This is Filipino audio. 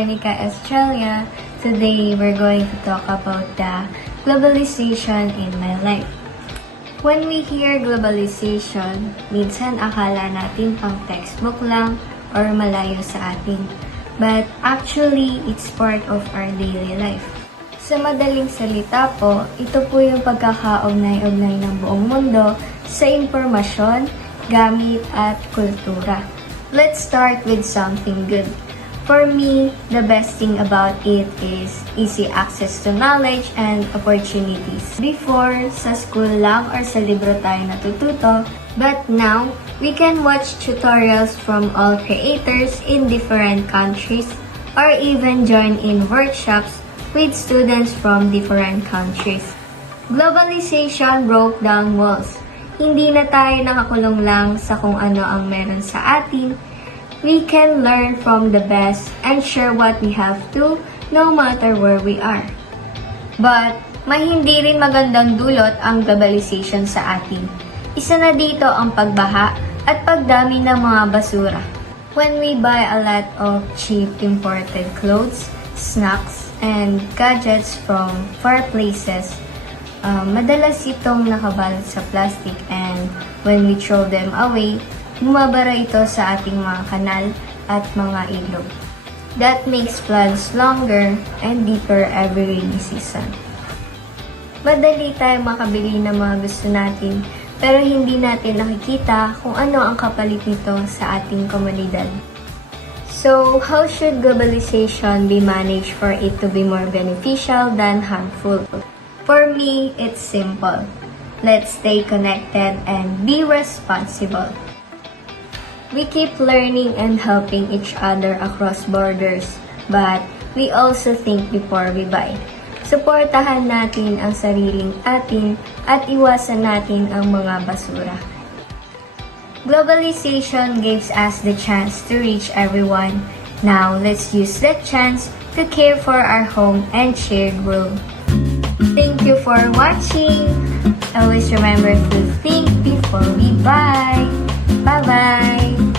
Jenica Estrella. Today, we're going to talk about the globalization in my life. When we hear globalization, minsan akala natin pang textbook lang or malayo sa atin. But actually, it's part of our daily life. Sa madaling salita po, ito po yung pagkakaugnay-ugnay ng buong mundo sa impormasyon, gamit at kultura. Let's start with something good. For me, the best thing about it is easy access to knowledge and opportunities. Before, sa school lang or sa libro tayo natututo, but now, we can watch tutorials from all creators in different countries or even join in workshops with students from different countries. Globalization broke down walls. Hindi na tayo nakakulong lang sa kung ano ang meron sa atin. We can learn from the best and share what we have to, no matter where we are. But, may hindi rin magandang dulot ang globalization sa atin. Isa na dito ang pagbaha at pagdami ng mga basura. When we buy a lot of cheap imported clothes, snacks, and gadgets from far places, madalas itong nakabalot sa plastic, and when we throw them away, bumabara ito sa ating mga kanal at mga ilog. That makes floods longer and deeper every rainy season. Madali tayo makabili ng mga gusto natin, pero hindi natin nakikita kung ano ang kapalit nito sa ating komunidad. So, how should globalization be managed for it to be more beneficial than harmful? For me, it's simple. Let's stay connected and be responsible. We keep learning and helping each other across borders, but we also think before we buy. Suportahan natin ang sariling atin at iwasan natin ang mga basura. Globalization gives us the chance to reach everyone. Now, let's use that chance to care for our home and shared world. Thank you for watching. Always remember to think before we buy. Bye-bye!